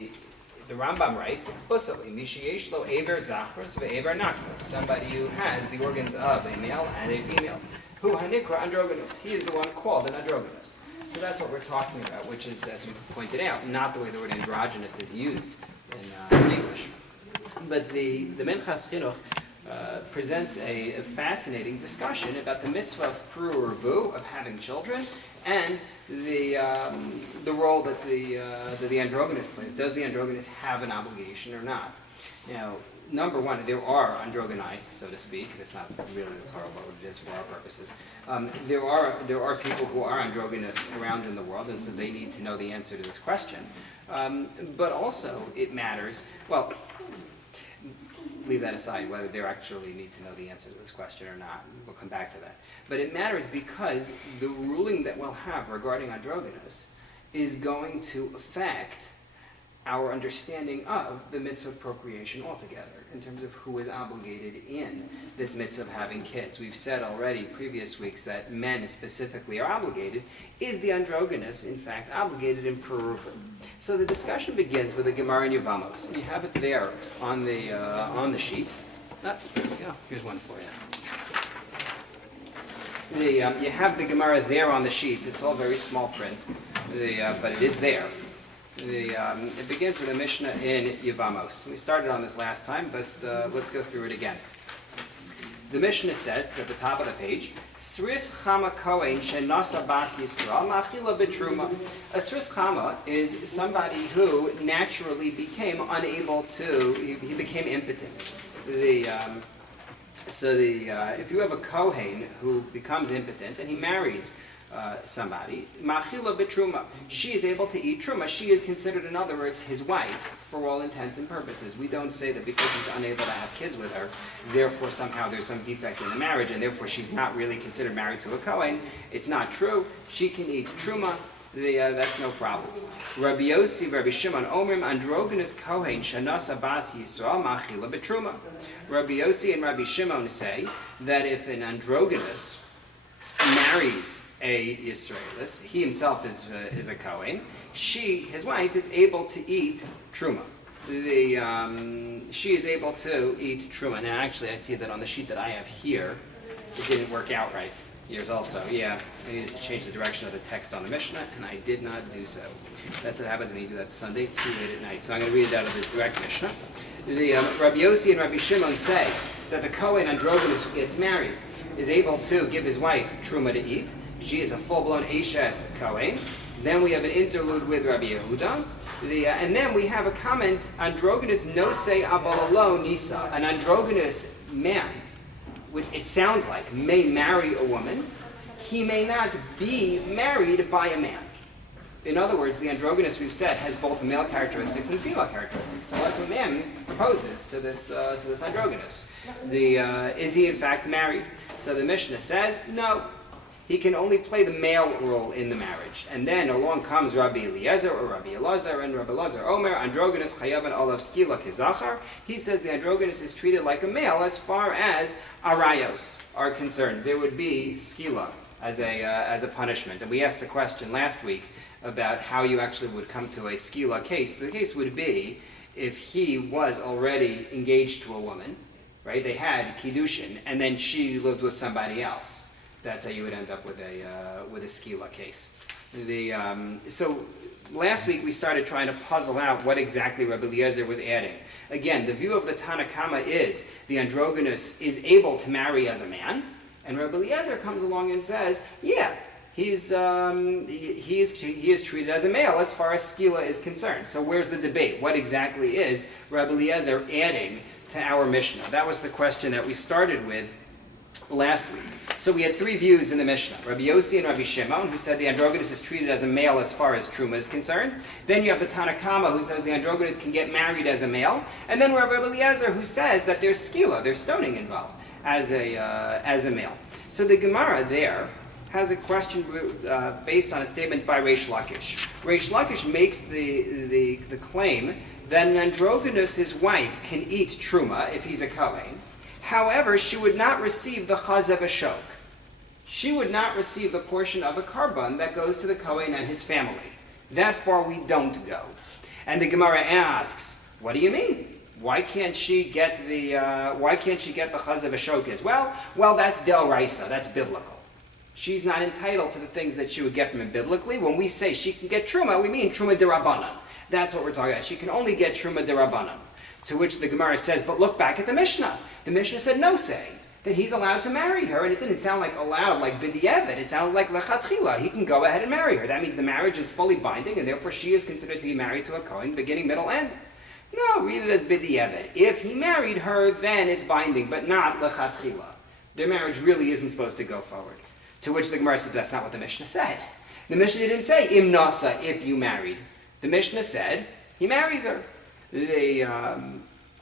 The Rambam writes explicitly, Mishiyesh lo aver zachros ve'aver nachros, somebody who has the organs of a male and a female, who hanikra androgynous, he is the one called an androgynous. So that's what we're talking about, which is, as we pointed out, not the way the word androgynous is used in English. But the Minchas Chinuch presents a fascinating discussion about the mitzvah of pruruvu, of having children, and the role that the androgynous plays. Does the androgynous have an obligation or not? Now, number one, there are androgyni, so to speak. That's not really the plural, but it is for our purposes. There are people who are androgynous around in the world, and so they need to know the answer to this question. But also, it matters. Well, leave that aside, whether they actually need to know the answer to this question or not. We'll come back to that. But it matters because the ruling that we'll have regarding androgynous is going to affect our understanding of the mitzvah of procreation altogether, in terms of who is obligated in this mitzvah of having kids. We've said already previous weeks that men specifically are obligated. Is the androgynous, in fact, obligated in pruruvu? So the discussion begins with the Gemara in Yevamos. And you have it there on the sheets. Here we go. Here's one for you. You have the Gemara there on the sheets. It's all very small print, but it is there. It begins with a Mishnah in Yevamos. We started on this last time, but let's go through it again. The Mishnah says at the top of the page, Sris Chama Kohen Shenasa Bas Yisrael Machila Betruma. A Sris Chama is somebody who naturally became unable to, he became impotent. If you have a Kohen who becomes impotent and he marries somebody, machila betruma, she is able to eat truma. She is considered, in other words, his wife for all intents and purposes. We don't say that because he's unable to have kids with her, therefore somehow there's some defect in the marriage, and therefore she's not really considered married to a Kohen. It's not true. She can eat truma. That's no problem. Rabbi Yossi, Rabbi Shimon, Omrim, androgynous Kohen, Shanasa Bas Yisrael, Machila Betruma. Rabbi Yossi and Rabbi Shimon say that if an androgynous marries a Yisraelis, he himself is a Kohen, his wife, is able to eat truma. She is able to eat truma. Now, actually, I see that on the sheet that I have here, it didn't work out right. Yours also, yeah. I needed to change the direction of the text on the Mishnah, and I did not do so. That's what happens when you do that Sunday too late at night. So I'm going to read it out of the direct Mishnah. Rabbi Yossi and Rabbi Shimon say that the Kohen androgynous who gets married is able to give his wife truma to eat. She is a full-blown Eshes Kohen. Then we have an interlude with Rabbi Yehuda. And then we have a comment, androgynous nosei abalalo nisa. An androgynous man, which it sounds like, may marry a woman. He may not be married by a man. In other words, the androgynous, we've said, has both male characteristics and female characteristics. So if a man proposes to this androgynous, is he in fact married? So the Mishnah says, no, he can only play the male role in the marriage. And then along comes Rabbi Eliezer or Rabbi Elazar, and Rabbi Elazar Omer, androgynous chayav and olav skila kizachar. He says the androgynous is treated like a male as far as arayos are concerned. There would be skila as a punishment. And we asked the question last week about how you actually would come to a skila case. The case would be if he was already engaged to a woman, right? They had kiddushin, and then she lived with somebody else. That's how you would end up with a skila case. So last week we started trying to puzzle out what exactly Rabbi Eliezer was adding. Again, the view of the Tanna Kama is the androgynous is able to marry as a man, and Rabbi Eliezer comes along and says, yeah, he is treated as a male as far as skila is concerned. So where's the debate? What exactly is Rabbi Eliezer adding to our Mishnah? That was the question that we started with last week. So we had three views in the Mishnah. Rabbi Yossi and Rabbi Shimon, who said the androgynous is treated as a male as far as truma is concerned. Then you have the Tanna Kama, who says the androgynous can get married as a male. And then Rabbi Eliezer, who says that there's skila, there's stoning involved, as a male. So the Gemara there has a question based on a statement by Reish Lakish. Reish Lakish makes the claim that an androgynous' wife can eat truma if he's a Kohen. However, she would not receive the chaz of a shok. She would not receive the portion of a carbon that goes to the Kohen and his family. That far we don't go. And the Gemara asks, what do you mean? Why can't she get the Chazav Ashokas? Well, that's Del Raisa, that's biblical. She's not entitled to the things that she would get from him biblically. When we say she can get Truma, we mean Truma Derabanan. That's what we're talking about. She can only get Truma Derabanan. To which the Gemara says, but look back at the Mishnah. The Mishnah said no say, that he's allowed to marry her, and it didn't sound like allowed, like B'di'evet. It sounded like Lechatchila. He can go ahead and marry her. That means the marriage is fully binding, and therefore she is considered to be married to a Kohen, beginning, middle, end. No, read it as B'di'evet. If he married her, then it's binding, but not Lechatchila. Their marriage really isn't supposed to go forward. To which the Gemara said, that's not what the Mishnah said. The Mishnah didn't say, Im Nasa, if you married. The Mishnah said, he marries her.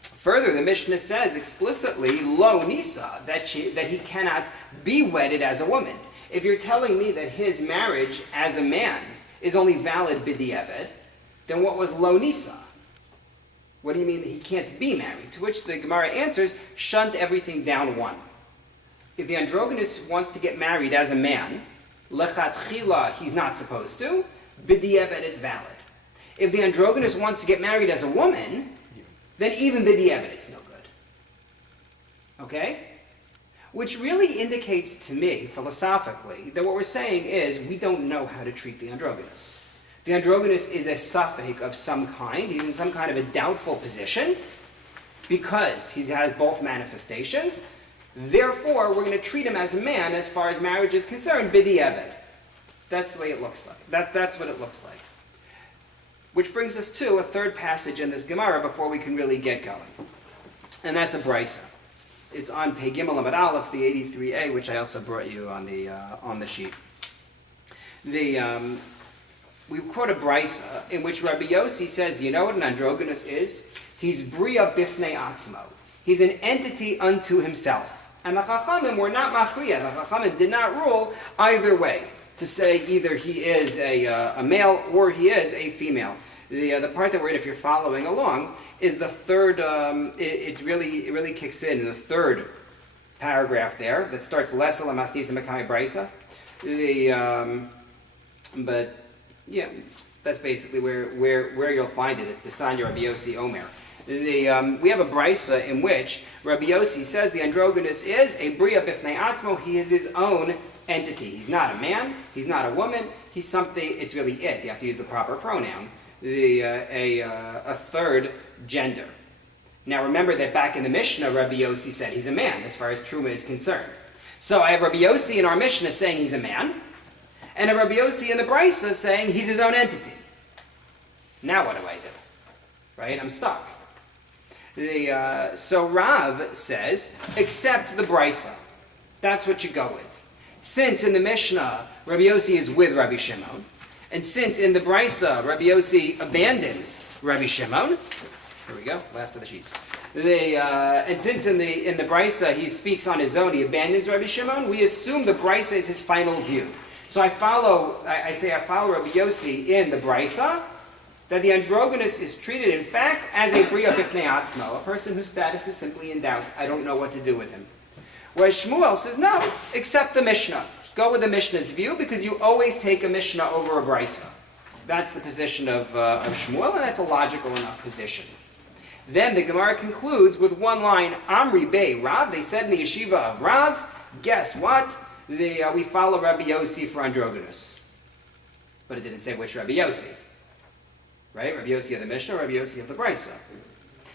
Further, the Mishnah says explicitly, Lo Nisa, that he cannot be wedded as a woman. If you're telling me that his marriage as a man is only valid B'di'evet, then what was Lo Nisa? What do you mean that he can't be married? To which the Gemara answers, shunt everything down one. If the androgynous wants to get married as a man, lechatchila he's not supposed to, b'di'evet it's valid. If the androgynous wants to get married as a woman, then even b'di'evet it's no good. Okay? Which really indicates to me, philosophically, that what we're saying is we don't know how to treat the androgynous. The androgynous is a suffix of some kind. He's in some kind of a doubtful position because he has both manifestations. Therefore, we're going to treat him as a man as far as marriage is concerned, b'di'evet. That's the way it looks like. That's what it looks like. Which brings us to a third passage in this Gemara before we can really get going. And that's a brisa. It's on Pei Gimel Amud Aleph, the 83a, which I also brought you on the sheet. We quote a brisa in which Rabbi Yossi says, you know what an androgynous is? He's bria bifnei atzmo. He's an entity unto himself. And the Chachamim were not machriya. The Chachamim did not rule either way, to say either he is a male or he is a female. The part that we're in, if you're following along, is the third, it really kicks in the third paragraph there, that starts Lesel Amasnisa Mekami Brisa. But yeah, that's basically where you'll find it. It's Desanya Rabbi Yossi Omer. We have a brisa in which Rabbi Yossi says the androgynous is a bria bifnei atzmo. He is his own entity. He's not a man. He's not a woman. He's something. It's really it. You have to use the proper pronoun. A third gender. Now remember that back in the Mishnah, Rabbi Yossi said he's a man as far as Truma is concerned. So I have Rabbi Yossi in our Mishnah saying he's a man, and a Rabbi Yossi in the brisa saying he's his own entity. Now what do I do? Right? I'm stuck. So Rav says, accept the brisa. That's what you go with. Since in the Mishnah, Rabbi Yossi is with Rabbi Shimon, and since in the brisa, Rabbi Yossi abandons Rabbi Shimon, here we go, last of the sheets. And since in the brisa he speaks on his own, he abandons Rabbi Shimon, we assume the brisa is his final view. So I follow Rabbi Yossi in the brisa, that the androgynous is treated, in fact, as a bria bifnei atzmo, a person whose status is simply in doubt. I don't know what to do with him. Whereas Shmuel says, no, accept the Mishnah. Go with the Mishnah's view, because you always take a Mishnah over a brisa. That's the position of Shmuel, and that's a logical enough position. Then the Gemara concludes with one line, Amri Bey Rav, they said in the yeshiva of Rav, guess what? We follow Rabbi Yossi for androgynous. But it didn't say which Rabbi Yossi. Right? Rabbi Yossi of the Mishnah, Rabbi Yossi of the Brisa.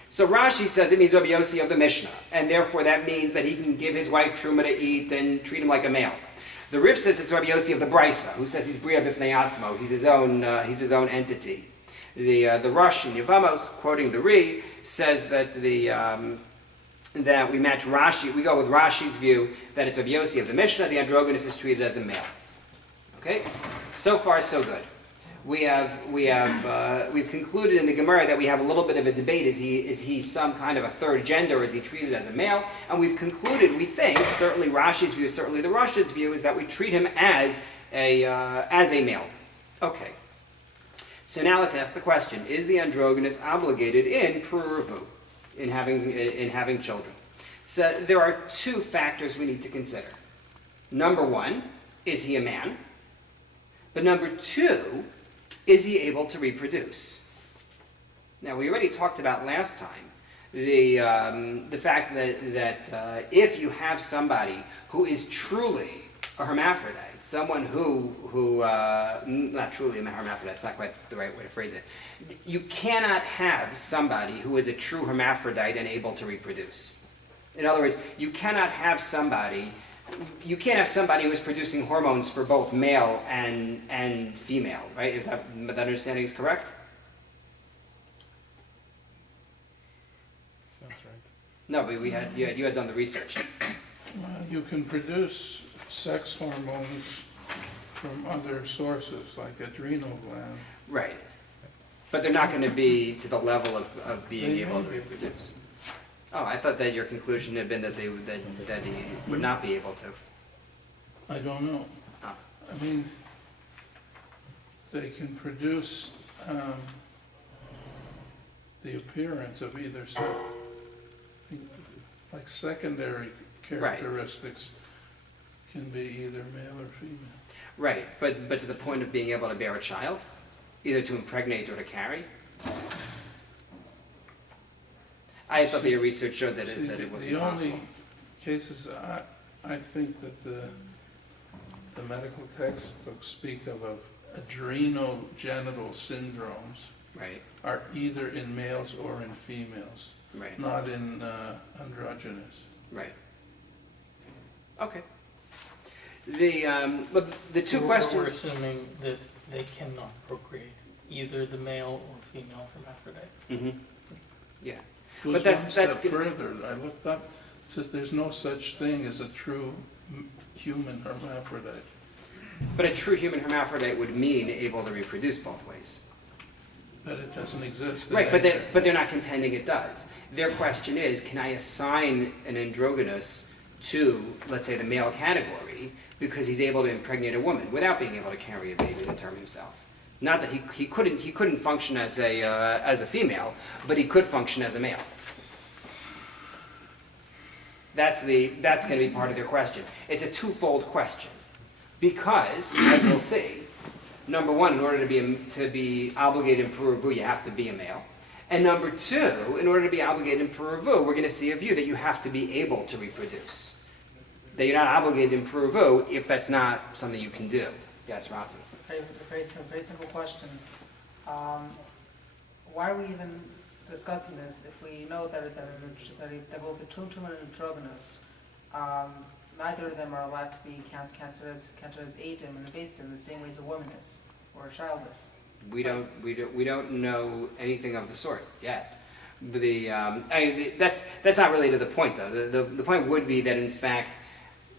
So Rashi says it means Rabbi Yossi of the Mishnah, and therefore that means that he can give his wife truma to eat and treat him like a male. The Rif says it's Rabbi Yossi of the Brisa, who says he's bria bifnei atzmo, he's his own entity. The Rosh in Yevamos, quoting the Ri, says that that we match Rashi. We go with Rashi's view that it's Rabbi Yossi of the Mishnah. The androgynous is treated as a male. Okay, so far so good. We've concluded in the Gemara that we have a little bit of a debate. Is he some kind of a third gender, or is he treated as a male? And we've concluded, we think, certainly Rashi's view, certainly the Rosh's view, is that we treat him as a male. Okay. So now let's ask the question: is the androgynous obligated in Puruvu, in having children? So there are two factors we need to consider. Number one, is he a man? But number two, is he able to reproduce? Now, we already talked about last time the fact that if you have somebody who is truly a hermaphrodite, someone who not truly a hermaphrodite, that's not quite the right way to phrase it. You cannot have somebody who is a true hermaphrodite and able to reproduce. In other words, you can't have somebody who is producing hormones for both male and female, right? If that understanding is correct? Sounds right. No, but you had done the research. You can produce sex hormones from other sources, like adrenal gland. Right. But they're not going to be to the level of being They able may to be. reproduce. Oh, I thought that your conclusion had been that he would not be able to. I don't know. Oh. I mean, they can produce the appearance of either sex, like secondary characteristics can be either male or female. Right, but to the point of being able to bear a child, either to impregnate or to carry. I thought that your research showed that it wasn't possible. The only cases I think that the medical textbooks speak of adrenogenital syndromes Right, are either in males or in females, right, not in androgynous. right. Okay. But the two We're questions. assuming that they cannot procreate, either the male or female hermaphrodite. Mm-hmm. Yeah. Goes But that's one step further. I looked up, it says there's no such thing as a true human hermaphrodite. But a true human hermaphrodite would mean able to reproduce both ways. But it doesn't exist in Right, nature. but they're not contending it does. Their question is, can I assign an androgynous to, let's say, the male category because he's able to impregnate a woman without being able to carry a baby to term himself? Not that he couldn't function as a female, but he could function as a male. That's going to be part of their question. It's a twofold question, because as we'll see, number one, in order to be obligated in Peru, you have to be a male, and number two, in order to be obligated in Peru, we're going to see a view that you have to be able to reproduce. That you're not obligated in Peru if that's not something you can do. Yes, Rafi. Very simple question. Why are we even discussing this if we know that both the Torczyner and androgynous, neither of them are allowed to be counted as Adam and based in the same way as a woman is or a child is? We don't know anything of the sort yet. But that's not really to the point though. The point would be that in fact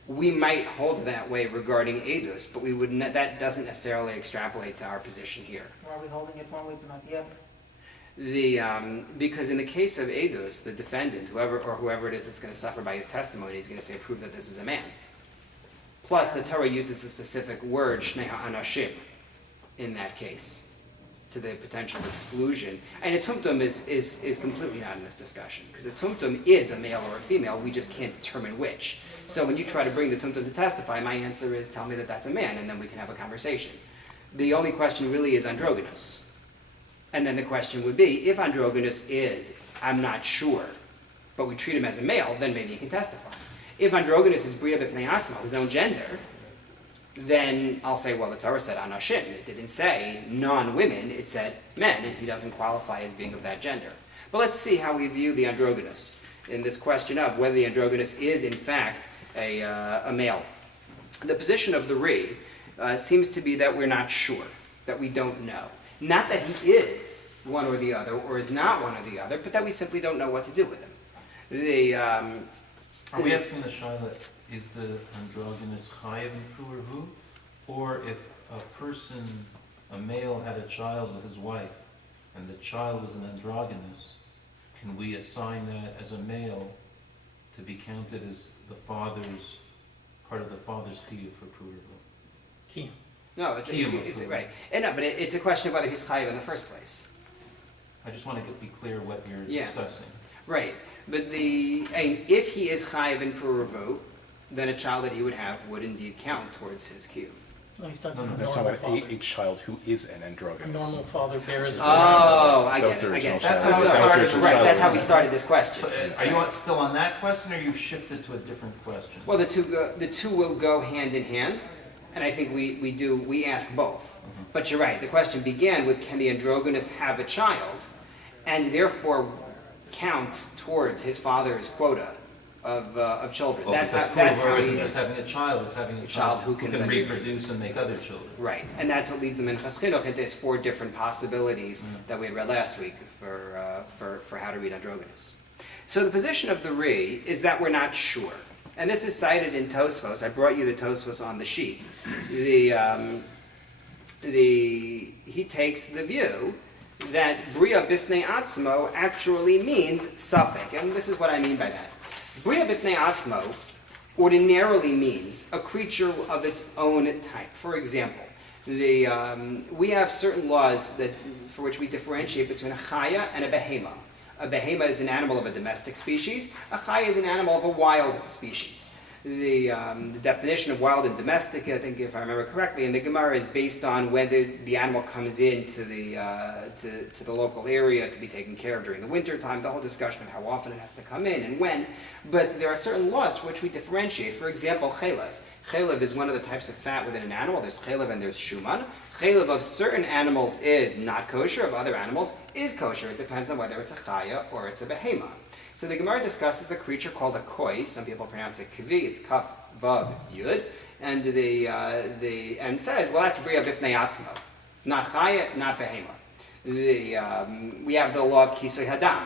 we might hold that way regarding Eidos, but that doesn't necessarily extrapolate to our position here. Why are we holding it one way but not the other? Because in the case of Eidos, the defendant, whoever it is that's going to suffer by his testimony, is going to say, prove that this is a man. Plus, the Torah uses the specific word shnei ha'anashim in that case to the potential exclusion. And a tumtum is completely not in this discussion, because a tumtum is a male or a female, we just can't determine which. So when you try to bring the tumtum to testify, my answer is tell me that that's a man, and then we can have a conversation. The only question really is androgynous. And then the question would be, if androgynous is, I'm not sure, but we treat him as a male, then maybe he can testify. If androgynous is bria b'fnei atzmo, his own gender, then I'll say, well, the Torah said anashim. It didn't say non-women, it said men, and he doesn't qualify as being of that gender. But let's see how we view the androgynous in this question of whether the androgynous is, in fact, a male. The position of the Ri seems to be that we're not sure, that we don't know. Not that he is one or the other, or is not one or the other, but that we simply don't know what to do with him. Are we asking the Shaila, is the androgynous chayav in Pru'ervu? Or if a person, a male, had a child with his wife, and the child was an androgynous, can we assign that as a male to be counted as the father's, part of the father's chiyuv for Pru'ervu? Kiyum. No, it's right. And no, but it's a question of whether he's chayiv in the first place. I just want to be clear what you're discussing. Right. But if he is chayiv in Pru'ervu, then a child that he would have would indeed count towards his kiyum. No, he's talking No, no, about no, a Let's talk normal about father. a child who is an A androgynous. normal father bears his Oh, I So get it's it, the I get original it. That's child. how we So- started That's the Right, original that's how child. we started this question. So, are you still on that question, or you've shifted to a different question? Well, the two will go hand in hand, and I think we ask both. But you're right, the question began with, can the androgynous have a child, and therefore count towards his father's quota of children? Well, That's because how Purah isn't he, just having a child, it's having a child child who who can can then reproduce and make other children. right, and that's what leads them in Chaskinuch into his 4 different possibilities that we had read last week for how to read androgynous. So the position of the Ri is that we're not sure. And this is cited in Tosfos. I brought you the Tosfos on the sheet. He takes the view that Bria Bifnei Atzmo actually means suffix. And this is what I mean by that. Bria Bifnei Atzmo ordinarily means a creature of its own type. For example, we have certain laws for which we differentiate between a chaya and a behema. A behema is an animal of a domestic species. A chaya is an animal of a wild species. The definition of wild and domestic, I think if I remember correctly, in the Gemara is based on whether the animal comes into to the local area to be taken care of during the winter time, the whole discussion of how often it has to come in and when. But there are certain laws for which we differentiate. For example, chelev. Chelev is one of the types of fat within an animal. There's chelev and there's shuman. Chelev of certain animals is not kosher, of other animals is kosher. It depends on whether it's a chaya or it's a behema. So the Gemara discusses a creature called a koi. Some people pronounce it kavi. It's kaf vav yud, and and says, well, that's bria bifnei atzmo, not chaya, not behema. We have the law of kisei hadam,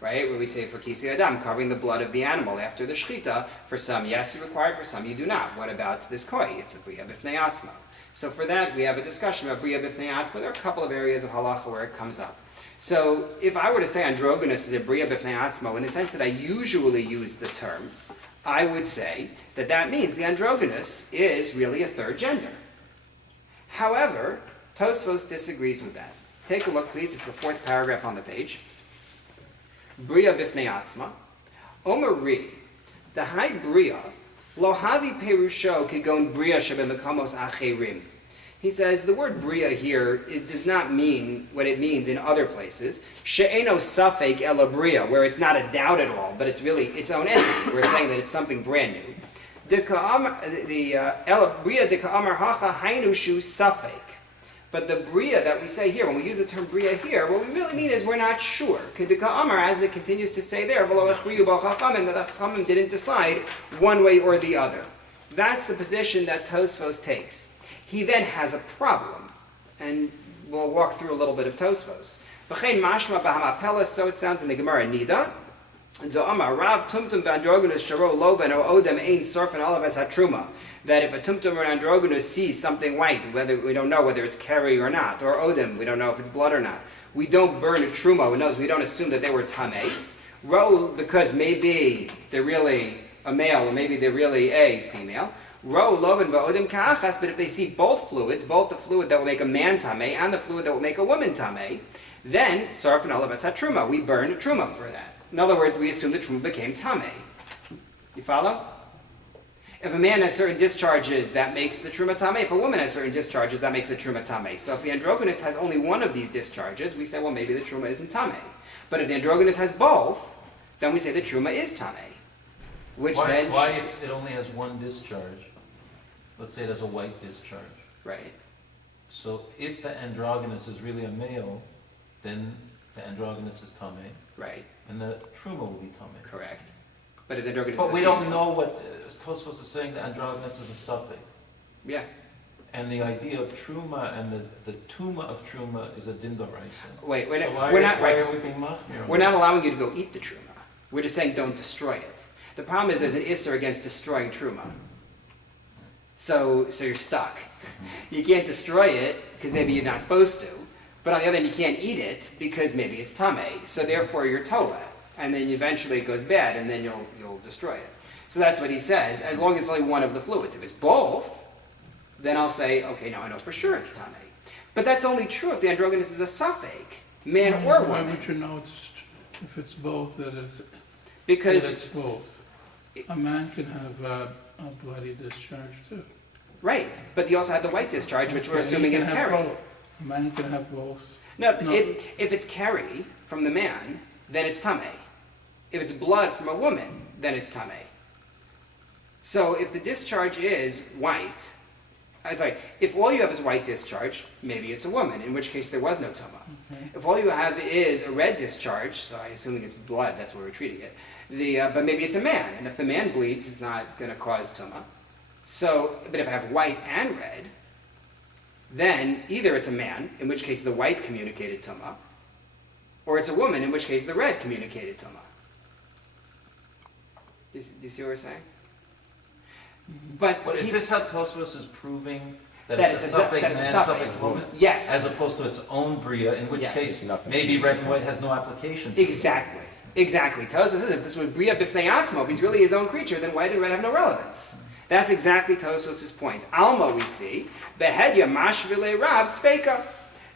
right, where we say for kisei hadam, covering the blood of the animal after the shechita. For some, yes, you require it. For some, you do not. What about this koi? It's a bria bifnei atzmo. So for that, we have a discussion about bria bifnei atzmo. There are a couple of areas of halacha where it comes up. So if I were to say androgynous is a bria b'fnei atzmo, in the sense that I usually use the term, I would say that that means the androgynous is really a third gender. However, Tosfos disagrees with that. Take a look, please. It's the 4th paragraph on the page. Bria b'fnei atzma. Omer ri. Dahai bria. Lo havi perusho kigon bria shebemekamos acherim. He says the word bria here, it does not mean what it means in other places. She'eno safek ela bria, where it's not a doubt at all, but it's really its own entity. We're saying that it's something brand new. Ela bria de ka'amar hacha hainu shu safek. But the bria that we say here, when we use the term bria here, what we really mean is we're not sure. The ka'amar, as it continues to say there, v'lo echriyu b'al chachamim, that the chachamim didn't decide one way or the other. That's the position that Tosfos takes. He then has a problem, and we'll walk through a little bit of Tosfos. V'chein mashma b'hamapelas, so it sounds in the Gemara Nida. Do'amar rav tumtum v'androgonus sharo loven o odem ein sarfen alav es hatruma. That if a tumtum or an androgynous sees something white, whether we don't know whether it's keri or not, or odem, we don't know if it's blood or not, we don't burn a truma. In other words, we don't assume that they were tamei. Ro, because maybe they're really a male, or maybe they're really a female. Ro, loven, va'odim ka'achas, but if they see both fluids, both the fluid that will make a man tamei and the fluid that will make a woman tamei, then sarf and olav es truma. We burn a truma for that. In other words, we assume the truma became tamei. You follow? If a man has certain discharges, that makes the truma tamei. If a woman has certain discharges, that makes the truma tamei. So if the androgynous has only one of these discharges, we say, well, maybe the truma isn't tamei. But if the androgynous has both, then we say the truma is tamei. Which then... Why if it only has one discharge? Let's say it has a white discharge. Right. So if the androgynous is really a male, then the androgynous is tamei, Right. and the truma will be tamei. Correct. But if the androgynous But is a we don't female- know what Tosfos is saying. The androgynous is a suffix, Yeah. and the idea of truma and the tuma of truma is a dindoraisa. Wait, So we're why not are right. we being machmir on We're that? not allowing you to go eat the truma. We're just saying don't destroy it. The problem is there's an isser against destroying truma. So you're stuck. You can't destroy it because maybe you're not supposed to. But on the other hand, you can't eat it because maybe it's tamei. So therefore you're tola. And then eventually it goes bad and then you'll destroy it. So that's what he says, as long as it's only one of the fluids. If it's both, then I'll say, okay, now I know for sure it's tamei. But that's only true if the androgynous is a suffix, man or Why woman. would you know if it's both, that Because it's both? A man can have a bloody discharge too. Right, but you also have the white discharge, which we're Okay, assuming you is can have carry. both. A man can have both. No, No. if it's carry from the man, then it's tamei. If it's blood from a woman, then it's tamei. So if the discharge is white, if all you have is white discharge, maybe it's a woman, in which case there was no tuma. Okay. If all you have is a red discharge, so I'm assuming it's blood, that's where we're treating it, but maybe it's a man, and if the man bleeds, it's not going to cause tuma. So, but if I have white and red, then either it's a man, in which case the white communicated tuma, or it's a woman, in which case the red communicated tuma. Do you see what we're saying? But Is this how Tosfos is proving that That it's a it's a- suffix that man, it's a suffix. suffix woman? Yes. As opposed to its own bria, in which Yes. case Nothing. maybe red and white has no application to it. Exactly. Tosfos says if this was bria b'fnei atzmo, if he's really his own creature, then white and red have no relevance. That's exactly Tosfos' point. Alma, we see, behedya mashvile Rav sveika.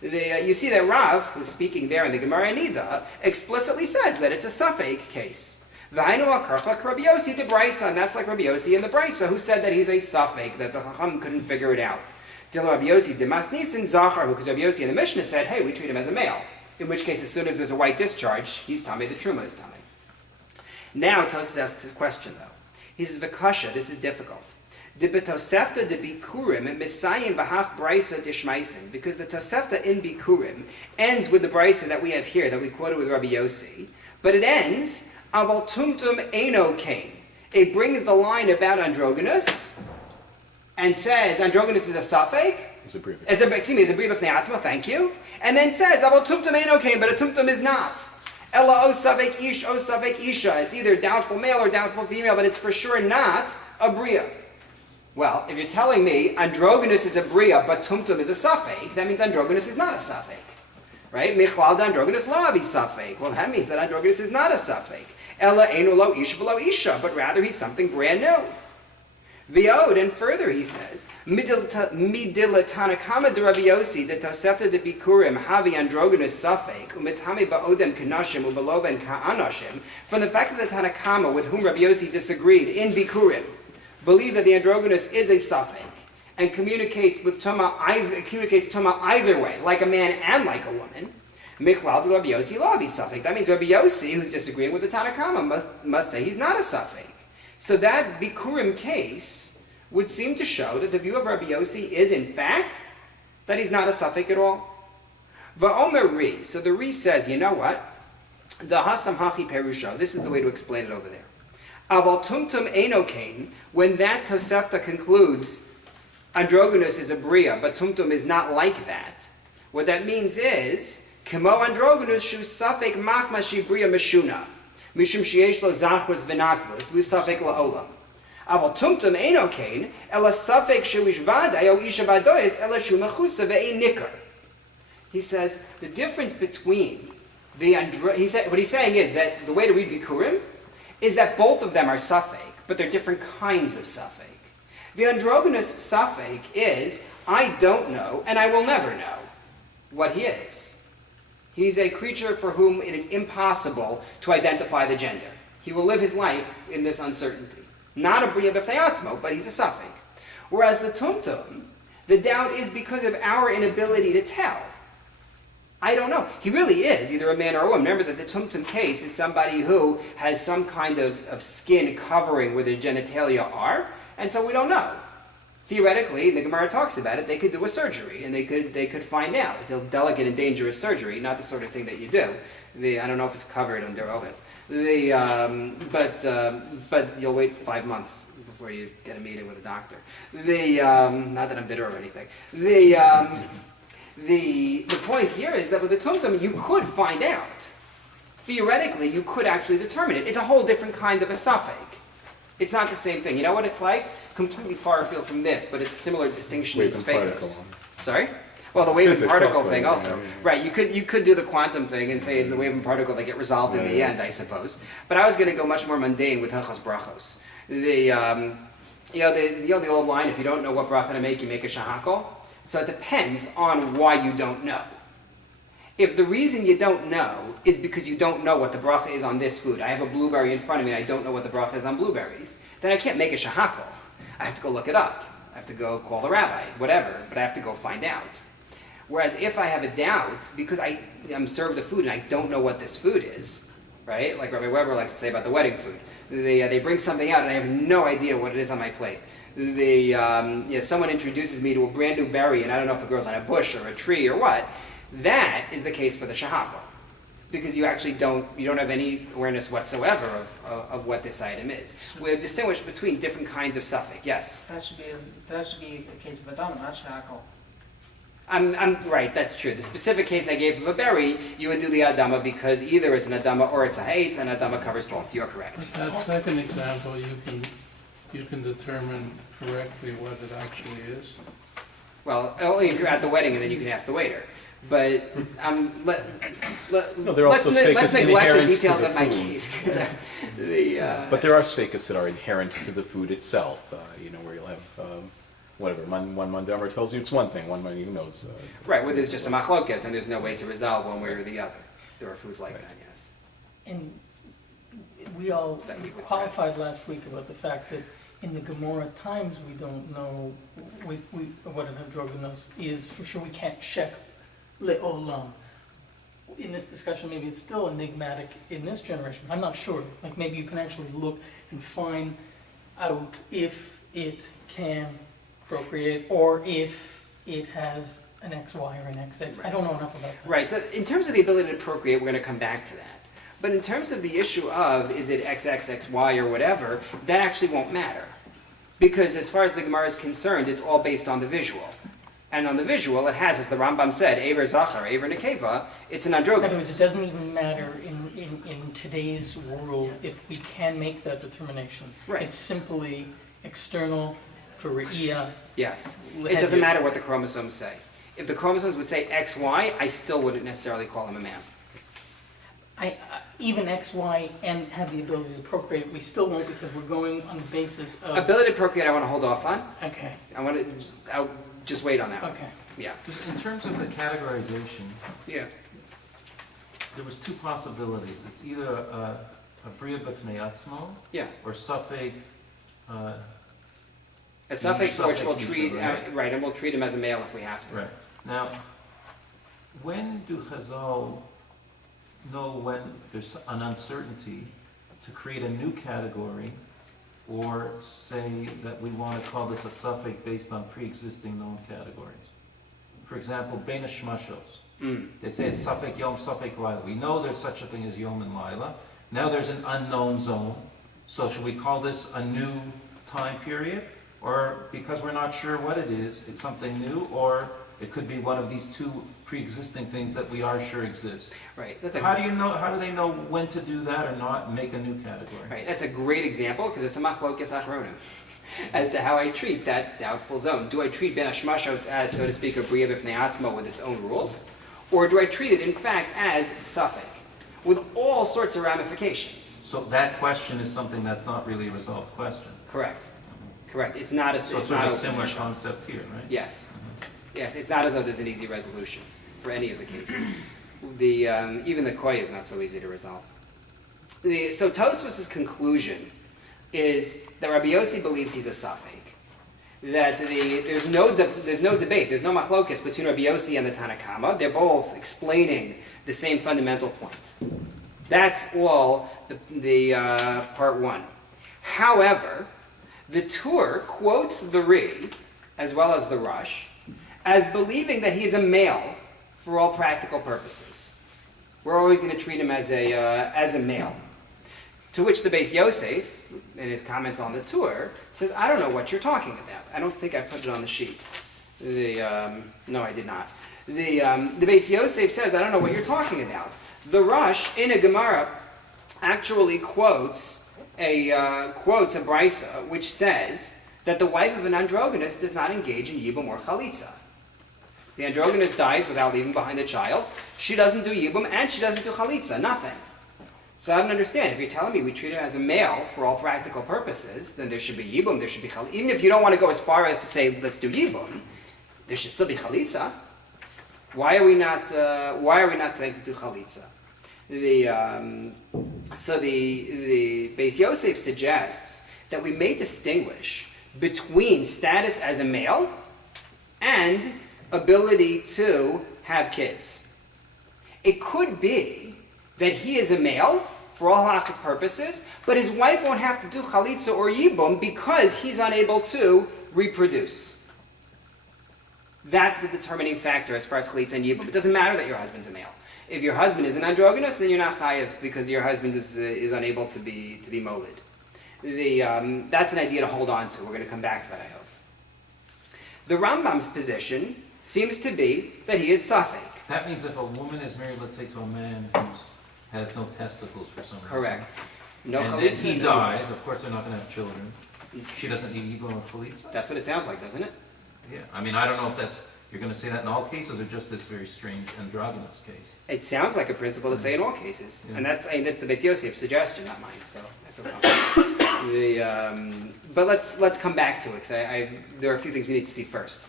You see that Rav, who's speaking there in the Gemara Nida, explicitly says that it's a suffix case. V'hainu al-karchak Rabbi Yossi de Brisa, and that's like Rabbi Yossi in the Brisa, who said that he's a suffix, that the Chacham couldn't figure it out. Dil Rabbi Yossi de Masnisin Zachar, because Rabbi Yossi in the Mishnah said, hey, we treat him as a male. In which case, as soon as there's a white discharge, he's Tamei, the Truma is Tamei. Now Tosfos asks his question, though. He says, V'kasha, this is difficult. De betosefta de bikurim misayim b'hach brisa dishmaisim, because the tosefta in bikurim ends with the brisa that we have here, that we quoted with Rabbi Yossi, but it ends aval tumtum eno kain. It brings the line about androgynous and says androgynous is a suffix. It's a brief. Is a brief of ne'atzma, thank you. And then says aval tumtum eno kain, but a tumtum is not. Ella o suffix ish o suffix isha. It's either doubtful male or doubtful female, but it's for sure not a bria. Well, if you're telling me androgynous is a bria, but tumtum is a suffix, that means androgynous is not a suffix. Right? Michlal da androgynous lavi suffix. Well, that means that androgynous is not a suffix. Ella enu lo isha below isha, but rather he's something brand new. V'od, and further he says, midila tanakama de Rabbi Yossi, de tosefta de bikurim, havi androgynous suffix, umitami ba'odem kanashim, ubaloven ka'anashim, from the fact that the Tanakama, with whom Rabbi Yossi disagreed in bikurim, believe that the androgynous is a suffix and communicates tuma either way, like a man and like a woman. Michlal de Rabbi Yossi lavi suffix. That means Rabbi Yossi, who's disagreeing with the Tanakama, must say he's not a suffix. So that bikurim case would seem to show that the view of Rabbi Yossi is in fact that he's not a suffix at all. Va'omer ri. So the ri says, you know what? The hasam hachi perusha. This is the way to explain it over there. Aval tumtum enokain, when that Tosefta concludes androgynous is a bria, but tumtum is not like that, what that means is, kemo androgynous shu safek machma shi bria meshuna, mishum sheyesh lo zachvus v'nakvus, lu safek la'olam. Aval tumtum enokain, ela safek shu ishvaday o isha vadoyes, ela shu mechusa ve'ein nikar. He says, the difference between what he's saying is that the way to read Bikurim is that both of them are suffix, but they're different kinds of suffix. The androgynous suffix is, I don't know, and I will never know what he is. He's a creature for whom it is impossible to identify the gender. He will live his life in this uncertainty. Not a bria b'fnei atzmo, but he's a suffix. Whereas the tumtum, the doubt is because of our inability to tell. I don't know. He really is either a man or a woman. Remember that the tumtum case is somebody who has some kind of skin covering where their genitalia are, and so we don't know. Theoretically, the Gemara talks about it, they could do a surgery, and they could find out. It's a delicate and dangerous surgery, not the sort of thing that you do. I don't know if it's covered under OHIP. But you'll wait 5 months before you get a meeting with a doctor. Not that I'm bitter or anything. The point here is that with the tumtum, you could find out. Theoretically, you could actually determine it. It's a whole different kind of a suffix. It's not the same thing. You know what it's like? Completely far afield from this, but it's similar distinction in Wave and particle Sphagos. one. Sorry? Well, the wave and Physics particle also, thing yeah, also. yeah. Right, you could do the quantum thing and say it's the wave and particle that get resolved in the end, I suppose. But I was going to go much more mundane with Hilchos Brachos. The old line, if you don't know what bracha to make, you make a shahakol. So it depends on why you don't know. If the reason you don't know is because you don't know what the bracha is on this food, I have a blueberry in front of me, I don't know what the bracha is on blueberries, then I can't make a shahakol. I have to go look it up. have to go call the rabbi, whatever, but I have to go find out. Whereas if I have a doubt, because I'm served a food and I don't know what this food is, right? Like Rabbi Weber likes to say about the wedding food. They bring something out and I have no idea what it is on my plate. Someone introduces me to a brand new berry and I don't know if it grows on a bush or a tree or what. That is the case for the shahako. Because you actually don't have any awareness whatsoever of what this item is. We have distinguished between different kinds of suffix. Yes? That should be a case of Adama, not shackle. I'm right, that's true. The specific case I gave of a berry, you would do the adama because either it's an adama or it's a haitz, and adama covers both. You're correct. But that second example, you can determine correctly what it actually is. Well, only if you're at the wedding and then you can ask the waiter. But No, there are also let's sfekas neglect the inherent to details the of my food. case. 'Cause But there are sfekas that are inherent to the food itself, where you'll have, whatever, one mandamer tells you it's one thing, one who knows. right, where there's just a machlokas and there's no way to resolve one way or the other. There are foods like Right. that, yes. And we all Does that mean with qualified last week about the fact that in the Gemara times we don't know what an androgynous is. For sure we can't check le'olam. In this discussion, maybe it's still enigmatic in this generation. I'm not sure. Like maybe you can actually look and find out if it can procreate or if it has an XY or an XX. I don't know enough about that. Right, so in terms of the ability to procreate, we're going to come back to that. But in terms of the issue of, is it XXXY or whatever, that actually won't matter. Because as far as the Gemara is concerned, it's all based on the visual. And on the visual, it has, as the Rambam said, Aver Zachar, Aver Nekeva, it's an In other words, androgynous. it doesn't even matter in today's world if we can make that determination. Right. It's simply external for Re'iyah. Yes. It doesn't matter what the chromosomes say. If the chromosomes would say XY, I still wouldn't necessarily call him a man. Even XY and have the ability to procreate, we still won't because we're going on the basis of. Ability to procreate, I want to hold off on. Okay, I'll just wait on that one. okay. Yeah. Just in terms of the categorization, Yeah. there was two possibilities. It's either a bria b'fnei atzmo Yeah. or suffix. A suffix for which we'll Suffix, treat, right. right, and we'll treat him as a male if we have to. Right. Now, when do Chazal know when there's an uncertainty to create a new category or say that we want to call this a suffix based on pre-existing known categories? For example, Bein Hashmashos. They say it's suffix Yom, suffix Laila. We know there's such a thing as Yom and Laila. Now there's an unknown zone. So should we call this a new time period? Or because we're not sure what it is, it's something new? Or it could be one of these two pre-existing things that we are sure exist? Right. That's How do they know when to do that or not and make a new category? Right, that's a great example because it's a machlokes achronim as to how I treat that doubtful zone. Do I treat ben hashmashos as, so to speak, a bria b'fnei atzmo with its own rules, or do I treat it in fact as suffix with all sorts of ramifications? So that question is something that's not really a resolved question. Correct. Correct. It's not a. So it's It's sort not of a open similar issue. concept here, right? Yes. Yes. It's not as though there's an easy resolution for any of the cases. Even the koi is not so easy to resolve. So Tosfos' conclusion is that Rabbi Yossi believes he's a suffix. That there's no debate, there's no machlokes between Rabbi Yossi and the Tanakama. They're both explaining the same fundamental point. That's all the part one. However, the Tur quotes the Ri, as well as the Rush, as believing that he's a male for all practical purposes. We're always going to treat him as a male. To which the Beis Yosef, in his comments on the Tur, says, I don't know what you're talking about. I don't think I put it on the sheet. No, I did not. The Beis Yosef says, I don't know what you're talking about. The Rush, in a Gemara, actually quotes a brisa which says that the wife of an androgynous does not engage in yibum or chalitza. The androgynous dies without leaving behind a child. She doesn't do yibum and she doesn't do chalitza, nothing. So I don't understand. If you're telling me we treat her as a male for all practical purposes, then there should be yibum, there should be chalitza. Even if you don't want to go as far as to say let's do yibum, there should still be chalitza. Why are we not saying to do chalitza? So the Beis Yosef suggests that we may distinguish between status as a male and ability to have kids. It could be that he is a male for all halachic purposes, but his wife won't have to do chalitza or yibum because he's unable to reproduce. That's the determining factor as far as chalitza and yibum. It doesn't matter that your husband's a male. If your husband is an androgynous, then you're not chayiv because your husband is unable to be moled. That's an idea to hold on to. We're going to come back to that, I hope. The Rambam's position seems to be that he is safek. That means if a woman is married, let's say, to a man who has no testicles for some reason. Correct. No And then chalitza. he dies, of course they're not gonna have children. She doesn't need Yibum or chalitza? That's what it sounds like, doesn't it? Yeah, I mean, I don't know if that's, you're gonna say that in all cases or just this very strange androgynous case. It sounds like a principle to say in all cases, Yeah. and that's the Beis Yosef's suggestion, not mine. So I feel confident. But let's come back to it because there are a few things we need to see first.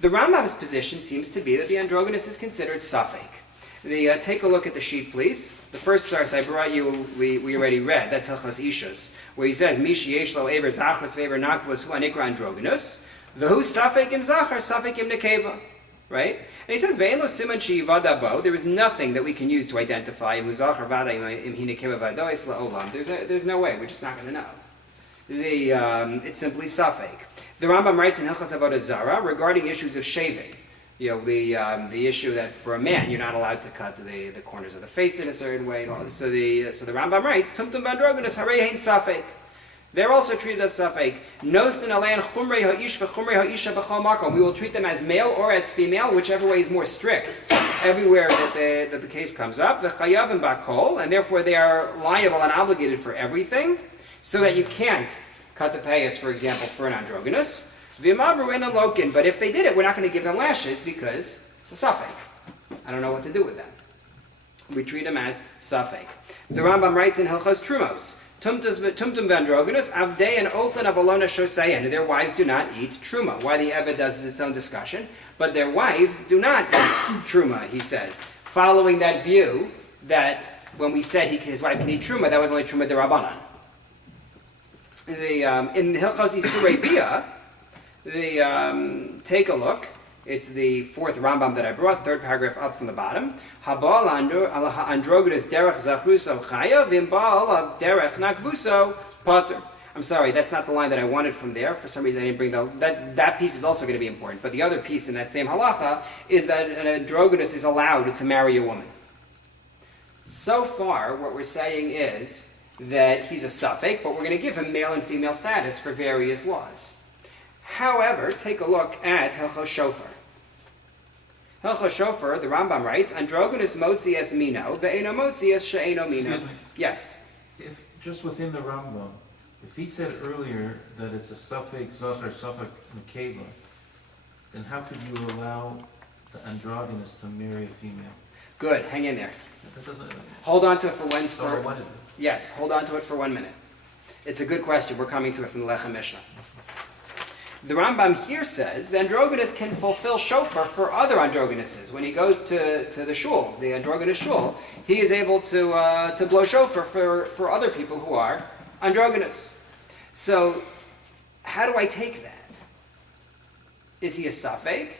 The Rambam's position seems to be that the androgynous is considered safek. Take a look at the sheet, please. The first source I brought you, we already read. That's Hilchos Ishus, where he says, "Mishi yesh lo ever zachros ve'ever nakvos hu anikra androgynous, v'hu safek im zachar safek im nekeva." Right? And he says, "Ve'en lo siman she'yivada bo." There is nothing that we can use to identify im zachar vada im hi nekeva vadois la'olam. There's no way. We're just not going to know. It's simply safek. The Rambam writes in Hilchos Avodah Zarah regarding issues of shaving. The issue that for a man you're not allowed to cut the corners of the face in a certain way. And all. So the Rambam writes, "Tumtum v'androgynous harei hein safek." They're also treated as safek. Nosnin alein chumrei ha'ish v'chumrei ha'isha b'chol makom. We will treat them as male or as female, whichever way is more strict. Everywhere that the case comes up, the chayavim b'kol, and therefore they are liable and obligated for everything, so that you can't cut the payas, for example, for an androgynous. But if they did it, we're not going to give them lashes because it's a safek. I don't know what to do with them. We treat them as safek. The Rambam writes in Hilchos Trumos, Tumtum v'androgynous, avdei and ochlan avalona shosayan. Their wives do not eat truma. Why the Eved does is its own discussion. But their wives do not eat truma, he says. Following that view that when we said his wife can eat truma, that was only truma derabanan. In the Hilchos Isurei Bia, take a look. It's the fourth Rambam that I brought, third paragraph up from the bottom. Habal androgynous derech zachuso chaya v'imbal derech nakvuso pater. I'm sorry, that's not the line that I wanted from there. For some reason I didn't bring that piece is also going to be important. But the other piece in that same halacha is that an androgynous is allowed to marry a woman. So far, what we're saying is that he's a safek, but we're going to give him male and female status for various laws. However, take a look at Hilchos Shofar. Hilchos Shofar, the Rambam writes, "Androgynous motzi es mino, ve'eno motzi es she'eno mino." Excuse me. Yes. If, just within the Rambam, if he said earlier that it's a suffix zachar, suffix nekeva, then how could you allow the androgynous to marry a female? Good. Hang in there. That doesn't. Hold on to it for one. So what is it? Yes. Hold on to it for 1 minute. It's a good question. We're coming to it from the Lechem Mishnah. The Rambam here says the androgynous can fulfill shofar for other androgynuses. When he goes to the shul, the androgynous shul, he is able to blow shofar for other people who are androgynous. So, how do I take that? Is he a safek?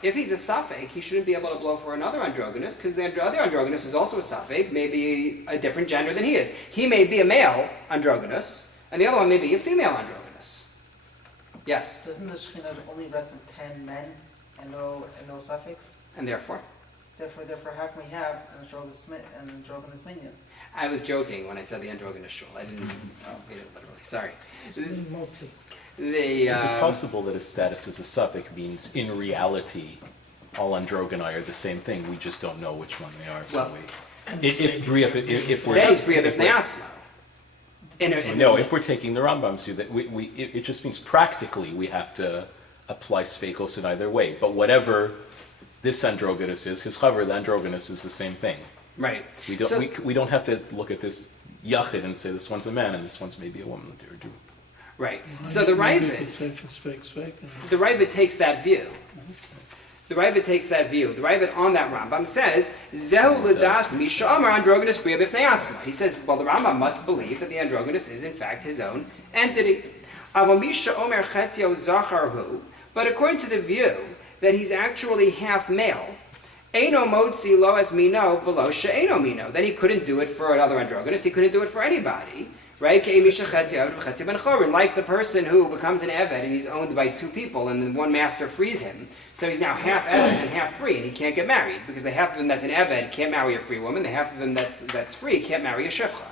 If he's a safek, he shouldn't be able to blow for another androgynous because the other androgynous is also a safek, maybe a different gender than he is. He may be a male androgynous, and the other one may be a female androgynous. Yes, Doesn't the Shekhinah only rest on 10 men and no suffix? and therefore? Therefore, how can we have an androgynous minion? I was joking when I said the androgynous shul. I didn't mean it literally. Sorry. Motzi. Is it possible that his status as a suffix means in reality all androgyni are the same thing? We just don't know which one they are. Well, if we're that is bria b'fnei atzma. No, if we're taking the Rambam's view, that it just means practically we have to apply sfeikos in either way. But whatever this androgynous is, his chaver, the androgynous is the same thing. Right. We don't have to look at this yachid and say this one's a man and this one's maybe a woman. Right. So the Maybe you Ravid, could say it's fake. takes that view. The Rabbi takes that view. The Rabbi on that Rambam says, Zehu l'das misha amar androgynous bria b'fnei atzma. He says, well, the Rambam must believe that the androgynous is in fact his own entity. Aval misha omer chetzio zacharhu. But according to the view that he's actually half male, Eino motzi lo es mino v'lo she'eino mino. Then he couldn't do it for another androgynous. He couldn't do it for anybody. Right? Like the person who becomes an Eved and he's owned by two people and then one master frees him. So he's now half Eved and half free and he can't get married because the half of him that's an Eved can't marry a free woman, the half of him that's free can't marry a Shifcha.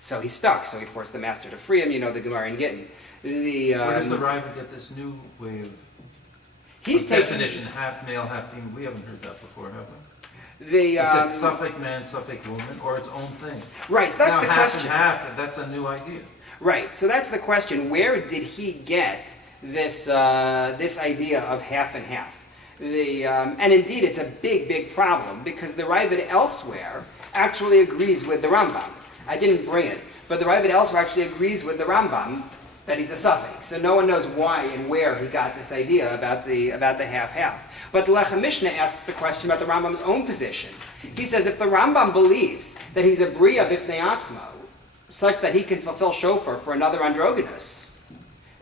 So he's stuck, so he forced the master to free him, the Gemara in Gittin. Where does the Rabbi get this new way of definition, half male, half female? We haven't heard that before, have we? He said suffix man, suffix woman, or its own thing. Right, so that's now, the question. Half and half, that's a new idea. Right, so that's the question. Where did he get this idea of half and half? And indeed, it's a big, big problem because the Ravid elsewhere actually agrees with the Rambam. I didn't bring it, but the Ravid elsewhere actually agrees with the Rambam that he's a suffix. So no one knows why and where he got this idea about the half-half. But the Lechem Mishnah asks the question about the Rambam's own position. He says if the Rambam believes that he's a bria b'fnei atzmo, such that he can fulfill shofar for another androgynous,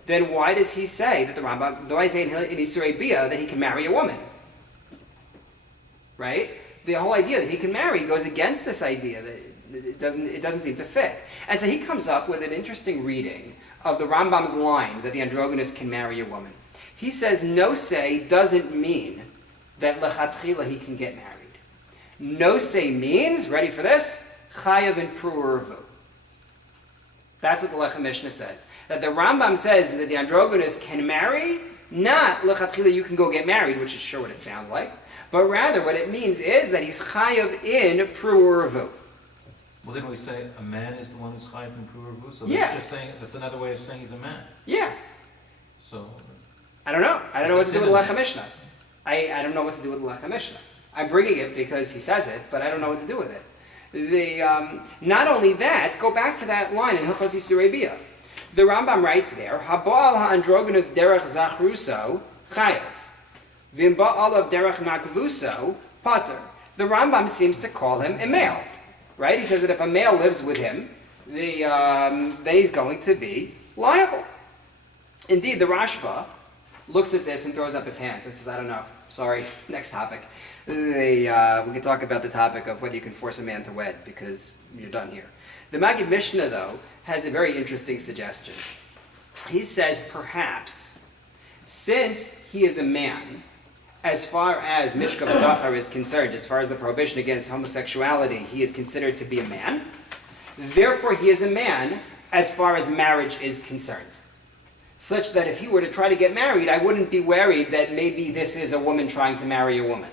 then why does he say that the Rambam, why say in Isurei Bia that he can marry a woman? Right? The whole idea that he can marry goes against this idea that it doesn't seem to fit. And so he comes up with an interesting reading of the Rambam's line that the androgynous can marry a woman. He says no say doesn't mean that lechatchila he can get married. No say means, ready for this, chayav and pru'urvu. That's what the Lechem Mishnah says. That the Rambam says that the androgynous can marry, not lechatchila you can go get married, which is sure what it sounds like, but rather what it means is that he's chayav in pru'urvu. Well, didn't we say a man is the one who's chayav in pru'urvu? So Yeah. that's just saying, that's another way of saying he's a man. Yeah. So I don't know. I don't know what to do with the Lechem Mishnah. I don't know what to do with the Lechem Mishnah. I'm bringing it because he says it, but I don't know what to do with it. Not only that, go back to that line in Hilchos Isurei Bia. The Rambam writes there, Haba'al ha'androgynous derech zachruso chayav, v'im ba'al of derech nakvuso pater. The Rambam seems to call him a male, right? He says that if a male lives with him, then he's going to be liable. Indeed, the Rashba looks at this and throws up his hands and says, I don't know, sorry, next topic. We can talk about the topic of whether you can force a man to wed, because you're done here. The Maggid Mishnah, though, has a very interesting suggestion. He says, perhaps, since he is a man, as far as Mishkav Zachar is concerned, as far as the prohibition against homosexuality, he is considered to be a man. Therefore, he is a man as far as marriage is concerned. Such that if he were to try to get married, I wouldn't be worried that maybe this is a woman trying to marry a woman.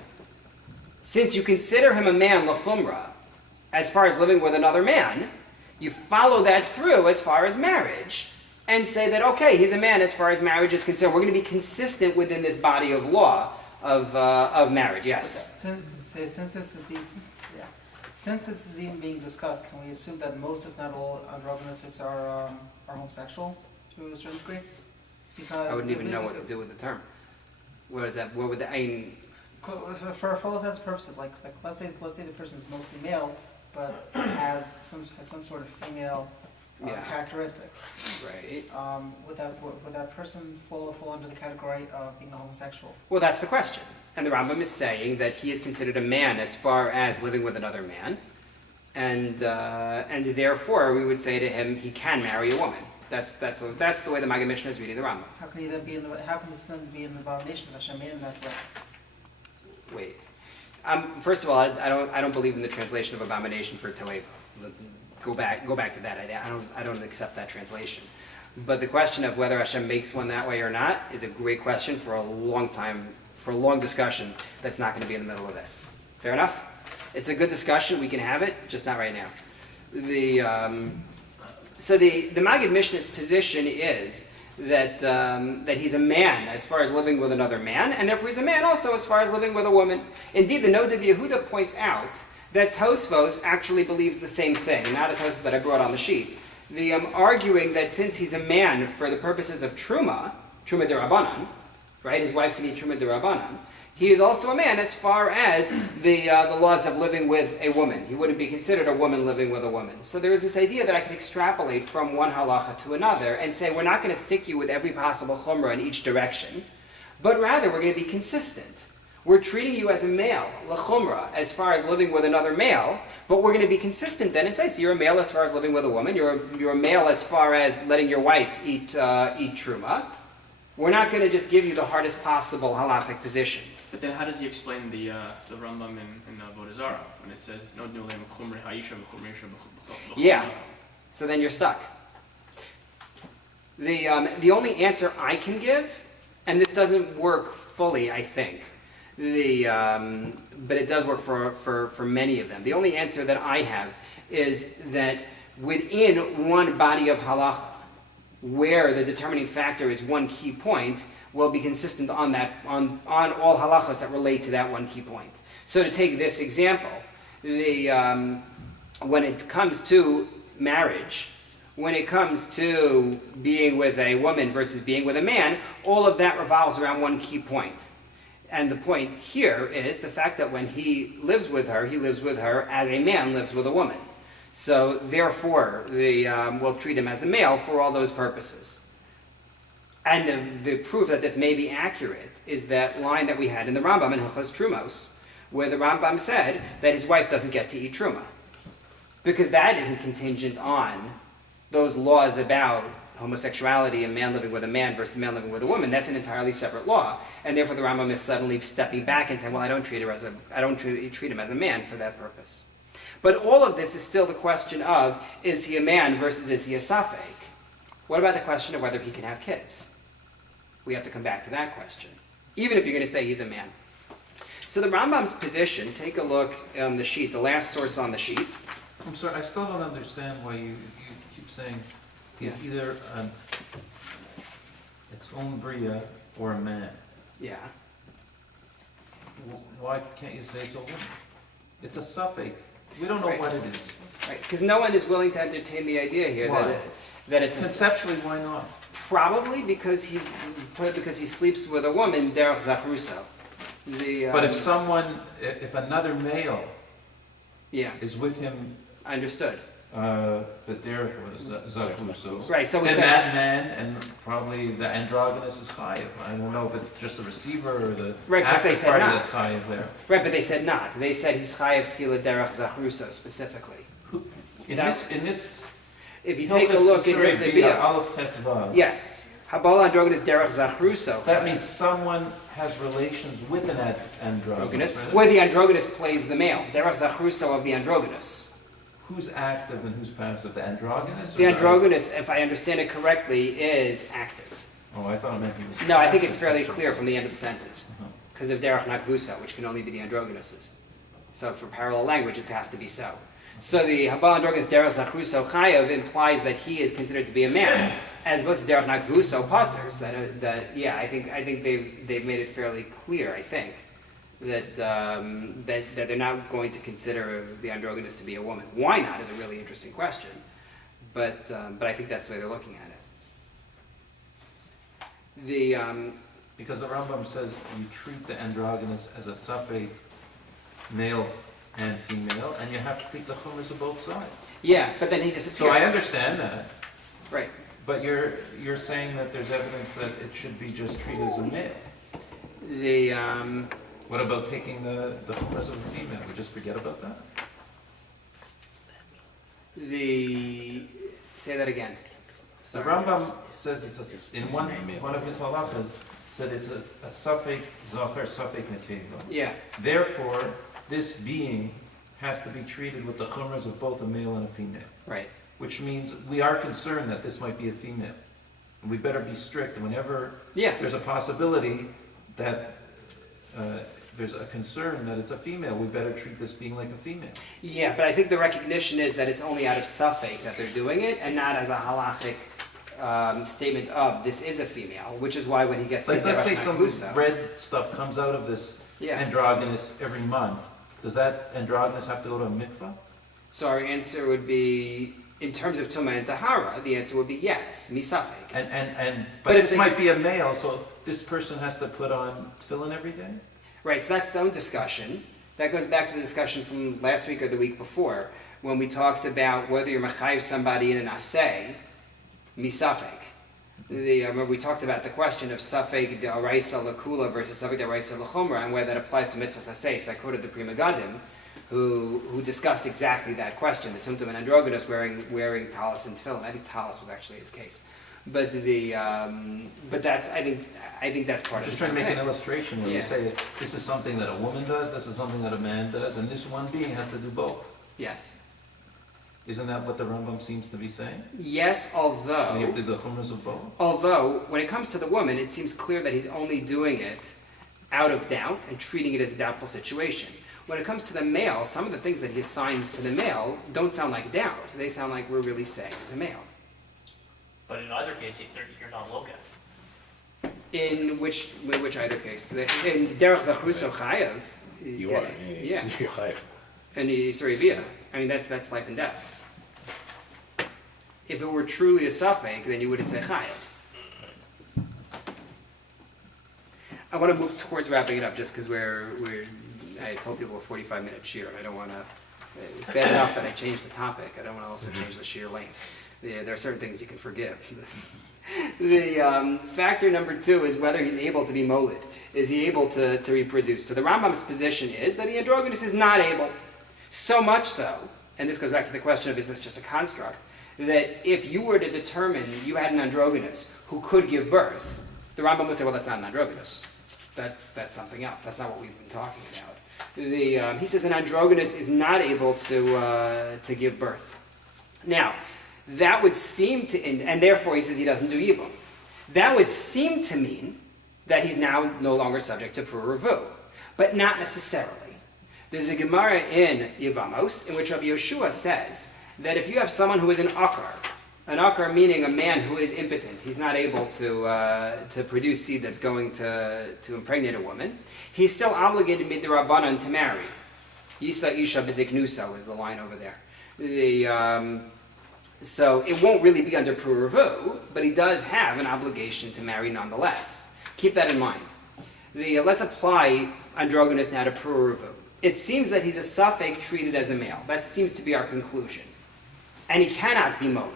Since you consider him a man, l'chumra, as far as living with another man, you follow that through as far as marriage, and say that, okay, he's a man as far as marriage is concerned. We're going to be consistent within this body of law of marriage, yes? Since this is even being discussed, can we assume that most, if not all, androgynuses are homosexual to a certain degree? Because I wouldn't even know what to do with the term. What is that? What would I mean? For all intents and purposes, like let's say the person is mostly male, but has some sort of female characteristics. Right. Would that person fall under the category of being a homosexual? Well, that's the question. And the Rambam is saying that he is considered a man as far as living with another man, and therefore we would say to him he can marry a woman. That's the way the Maggid Mishnah is reading the Rambam. How can this then be an abomination that Hashem made in that way? Wait. First of all, I don't believe in the translation of abomination for toeva. Go back to that. I don't accept that translation. But the question of whether Hashem makes one that way or not is a great question for a long time, for a long discussion. That's not going to be in the middle of this. Fair enough? It's a good discussion. We can have it, just not right now. So the Maggid Mishnah's position is that he's a man as far as living with another man, and therefore he's a man also as far as living with a woman. Indeed, the Noda Yehuda points out that Tosfos actually believes the same thing, not a Tosfos that I brought on the sheet. Arguing that since he's a man for the purposes of Truma Derabanan, right, his wife can eat Truma Derabanan, He is also a man as far as the laws of living with a woman. He wouldn't be considered a woman living with a woman. So there is this idea that I can extrapolate from one halacha to another and say we're not going to stick you with every possible chumrah in each direction, but rather we're going to be consistent. We're treating you as a male, l'chumrah, as far as living with another male, but we're going to be consistent then and say, so you're a male as far as living with a woman, you're a male as far as letting your wife eat truma. We're not going to just give you the hardest possible halachic position. But then how does he explain the Rambam in Avodah Zarah when it says no nulem chumrei ha'isha v'chumrei isha b'chol Yeah. makom? So then you're stuck. The only answer I can give, and this doesn't work fully, I think, but it does work for many of them. The only answer that I have is that within one body of halacha, where the determining factor is one key point, will be consistent on all halachas that relate to that one key point. So to take this example, when it comes to marriage, when it comes to being with a woman versus being with a man, all of that revolves around one key point. And the point here is the fact that when he lives with her as a man lives with a woman. So therefore, we'll treat him as a male for all those purposes. And the proof that this may be accurate is that line that we had in the Rambam in Hilchos Trumos, where the Rambam said that his wife doesn't get to eat truma. Because that isn't contingent on those laws about homosexuality, a man living with a man versus a man living with a woman. That's an entirely separate law. And therefore the Rambam is suddenly stepping back and saying, well, I don't treat him as a man for that purpose. But all of this is still the question of, is he a man versus is he a safek? What about the question of whether he can have kids? We have to come back to that question, even if you're going to say he's a man. So the Rambam's position, take a look on the sheet, the last source on the sheet. I'm sorry, I still don't understand why you keep saying he's either its own bria or a man. Yeah. Why can't you say it's a woman? It's a suffix. We don't know Right. what it is. Right, because no one is willing to entertain the idea here Why? that it's a, Conceptually, why not? probably because he sleeps with a woman, derech zachruso. But if another male Yeah, is with him, understood. but there was Zachruso. Right, so we Then said that man, and probably the androgynous is chayiv. I don't know if it's just the receiver or the Right, but they active said party not. that's chayiv there. Right, but they said not. They said he's chayev skila derech zachruso specifically. In That- this, If you take a look at his Abiyah, Aleph Tesvav. yes, habal androgynous derech zachruso. That means someone has relations with an androgynous. Androgynous, where the androgynous plays the male, derech zachruso of the androgynous. Who's active and who's passive? The androgynous? or The androgynous, if I understand it correctly, is active. Oh, I thought it meant he was. No, I think it's passive. fairly clear from the end of the sentence, Uh-huh. because of derech nakvusa, which can only be the androgynuses. So for parallel language, it has to be so. So the habal androgynous derech zachruso chayav implies that he is considered to be a man, as opposed to derech nakvuso paters. I think they've made it fairly clear. I think that they're not going to consider the androgynous to be a woman. Why not is a really interesting question, but I think that's the way they're looking at it. Because the Rambam says you treat the androgynous as a suffix, male and female, and you have to take the chumras of both sides. Yeah, but then he disappears. So I understand that, Right. but you're saying that there's evidence that it should be just treated as a male. What about taking the chumras of a female? We just forget about that? Say that again. The Sorry. Rambam says in one of his halachas, said it's a suffix zachar, suffix nekeva. Yeah. Therefore, this being has to be treated with the chumras of both a male and a female. Right. Which means we are concerned that this might be a female. And we better be strict whenever Yeah. there's a possibility that there's a concern that it's a female. We better treat this being like a female. Yeah, but I think the recognition is that it's only out of suffix that they're doing it, and not as a halachic statement of this is a female, which is why when he gets Like, the let's say some Kusa, red stuff comes out of this Yeah. androgynous every month. Does that androgynous have to go to a mikvah? So our answer would be, in terms of Tumah and Tahara, the answer would be yes, misafik. But But if this they- might be a male, so this person has to put on tefillin every day? Right, so that's its own discussion. That goes back to the discussion from last week or the week before, when we talked about whether you're mechayiv somebody in an aseh, misafek. Remember we talked about the question of safek de'araisa lakula versus safek de'araisa lachomra, and whether that applies to mitzvahs aseh. So I quoted the Pri Megadim, who discussed exactly that question, the tumtum and androgynous wearing talis and tefillin. I think talis was actually his case. But that's I think that's part of Just the trying to make thing. an illustration where Yeah. you say that this is something that a woman does, this is something that a man does, and this one being has to do both. Yes. Isn't that what the Rambam seems to be saying? Yes, When you have although to do the chumras of both? when it comes to the woman, it seems clear that he's only doing it out of doubt and treating it as a doubtful situation. When it comes to the male, some of the things that he assigns to the male don't sound like doubt. They sound like we're really saying as a male. But in either case, you're not located. In which either case? In Derech Zachruso Chayav, he's You are. getting, yeah. You're chayav. And Yisrael Via. I mean, that's life and death. If it were truly a suffix, then you wouldn't say chayav. I want to move towards wrapping it up just because I told people a 45-minute shear, and I don't want to. It's bad enough that I changed the topic. I don't want to also change the shear length. There are certain things you can forgive. The factor number 2 is whether he's able to be molid. Is he able to reproduce? So the Rambam's position is that the androgynous is not able. So much so, and this goes back to the question of is this just a construct, that if you were to determine you had an androgynous who could give birth, the Rambam would say, well, that's not an androgynous. That's something else. That's not what we've been talking about. He says an androgynous is not able to give birth. Now, that would seem to, and therefore he says he doesn't do Yibum. That would seem to mean that he's now no longer subject to Pur Revu, but not necessarily. There's a Gemara in Yevamos in which Rabbi Yeshua says that if you have someone who is an akar meaning a man who is impotent, he's not able to produce seed that's going to impregnate a woman, he's still obligated midrabanan to marry. Yisa isha beziknusa is the line over there. So it won't really be under Pur Revu, but he does have an obligation to marry nonetheless. Keep that in mind. Let's apply androgynous now to Pur Revu. It seems that he's a suffix treated as a male. That seems to be our conclusion. And he cannot be molid.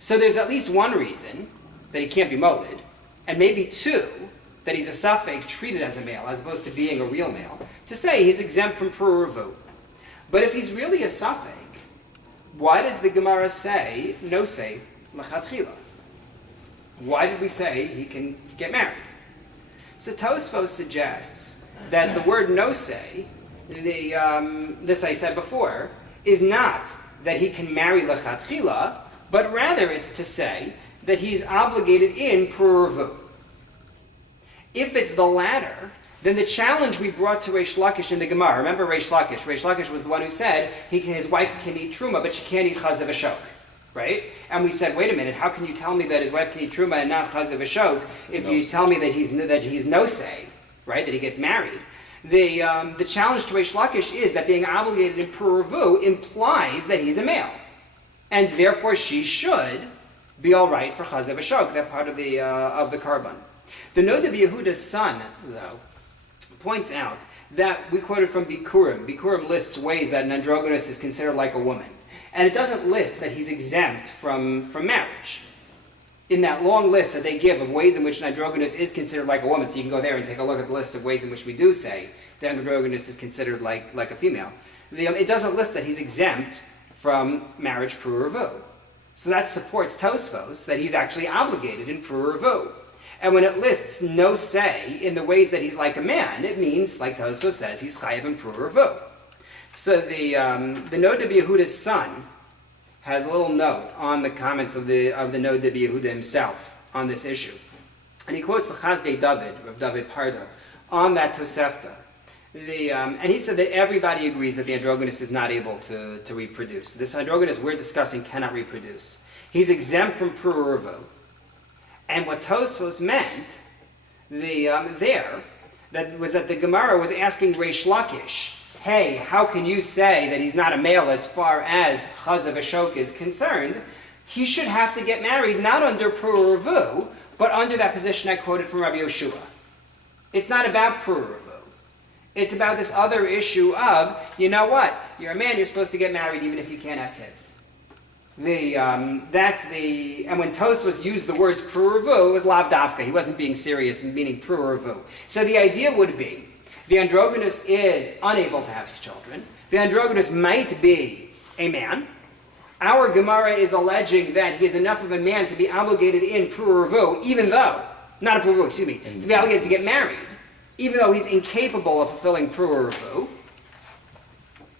So there's at least one reason that he can't be molid, and maybe 2, that he's a suffix treated as a male, as opposed to being a real male, to say he's exempt from Pur Revu. But if he's really a suffix, why does the Gemara say, no say, l'chatchila? Why did we say he can get married? So Tosfos suggests that the word no say, this I said before, is not that he can marry l'chatchila, but rather it's to say that he's obligated in Pur Revu. If it's the latter, then the challenge we brought to Reish Lakish in the Gemara, remember Reish Lakish? Reish Lakish was the one who said his wife can eat truma, but she can't eat chaz v'shok, right? And we said, wait a minute, how can you tell me that his wife can eat truma and not chaz v'shok if you tell me that he's no say, right? That he gets married. The challenge to Reish Lakish is that being obligated in Pur Revu implies that he's a male, and therefore she should be all right for chaz v'shok, that part of the carbon. The Noda Yehuda's son, though, points out that we quoted from Bikurim. Bikurim lists ways that an androgynous is considered like a woman. And it doesn't list that he's exempt from marriage. In that long list that they give of ways in which an androgynous is considered like a woman, so you can go there and take a look at the list of ways in which we do say that androgynous is considered like a female. It doesn't list that he's exempt from marriage Pur Revu. So that supports Tosfos, that he's actually obligated in Pur Revu. And when it lists no say in the ways that he's like a man, it means, like Tosfos says, he's chayav in Pur Revu. So the Noda Yehuda's son has a little note on the comments of the Noda Yehuda himself on this issue. And he quotes the Chazdei David, of David Pardo, on that Tosefta. And he said that everybody agrees that the androgynous is not able to reproduce. This androgynous we're discussing cannot reproduce. He's exempt from Pur Revu. And what Tosfos meant was that the Gemara was asking Reish Lakish, hey, how can you say that he's not a male as far as chaz v'shok is concerned? He should have to get married not under Pur Revu, but under that position I quoted from Rabbi Yeshua. It's not about Pur Revu. It's about this other issue of, you know what? You're a man, you're supposed to get married even if you can't have kids. And when Tosfos used the words pruravu, it was lav davka. He wasn't being serious and meaning pruravu. So the idea would be, the androgynous is unable to have children. The androgynous might be a man. Our Gemara is alleging that he is enough of a man to be obligated in pruravu, even though, not a pruravu, excuse me, to be obligated to get married, even though he's incapable of fulfilling pruravu.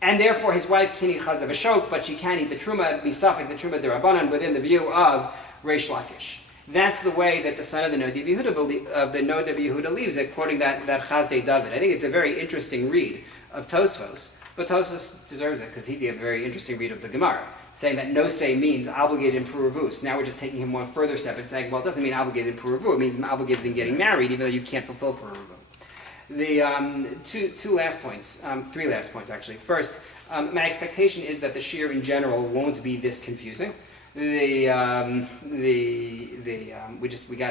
And therefore his wife can eat chazav v'shok, but she can't eat the truma, misafik the truma derabanan, within the view of Reish Lakish. That's the way that the son of the Noda Yehuda leaves it, quoting that Chazei David. I think it's a very interesting read of Tosfos, but Tosfos deserves it because he did a very interesting read of the Gemara, saying that no say means obligated in pruravu. So now we're just taking him one further step and saying, well, it doesn't mean obligated in pruravu, it means obligated in getting married, even though you can't fulfill pruravu. The three last points actually. First, my expectation is that the shir in general won't be this confusing. We got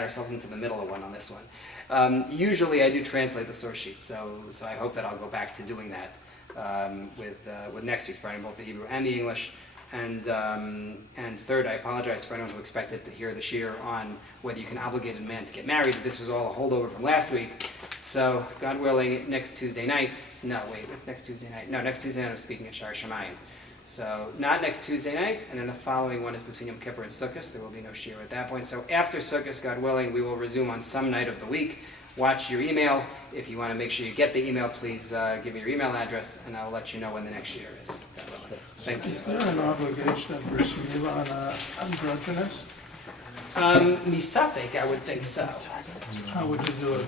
ourselves into the middle of one on this one. Usually I do translate the source sheet, so I hope that I'll go back to doing that with next week's writing, both the Hebrew and the English. And third, I apologize for anyone who expected to hear the shir on whether you can obligate a man to get married. This was all a holdover from last week. So, God willing, next Tuesday night, it's next Tuesday night. No, next Tuesday night I'm speaking at Shar Shamayim. So, not next Tuesday night, and then the following one is between Yom Kippur and Sukkot. There will be no shir at that point. So, after Sukkot, God willing, we will resume on some night of the week. Watch your email. If you want to make sure you get the email, please give me your email address, and I'll let you know when the next year is. Thank you. Is there an obligation of bris milah on androgynous? Misafik, I would think so. How would you do it?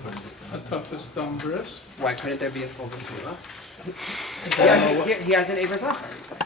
A toughest dumb bris? Why couldn't there be a full bris milah? Yeah. He has an Eber Zachar, he said.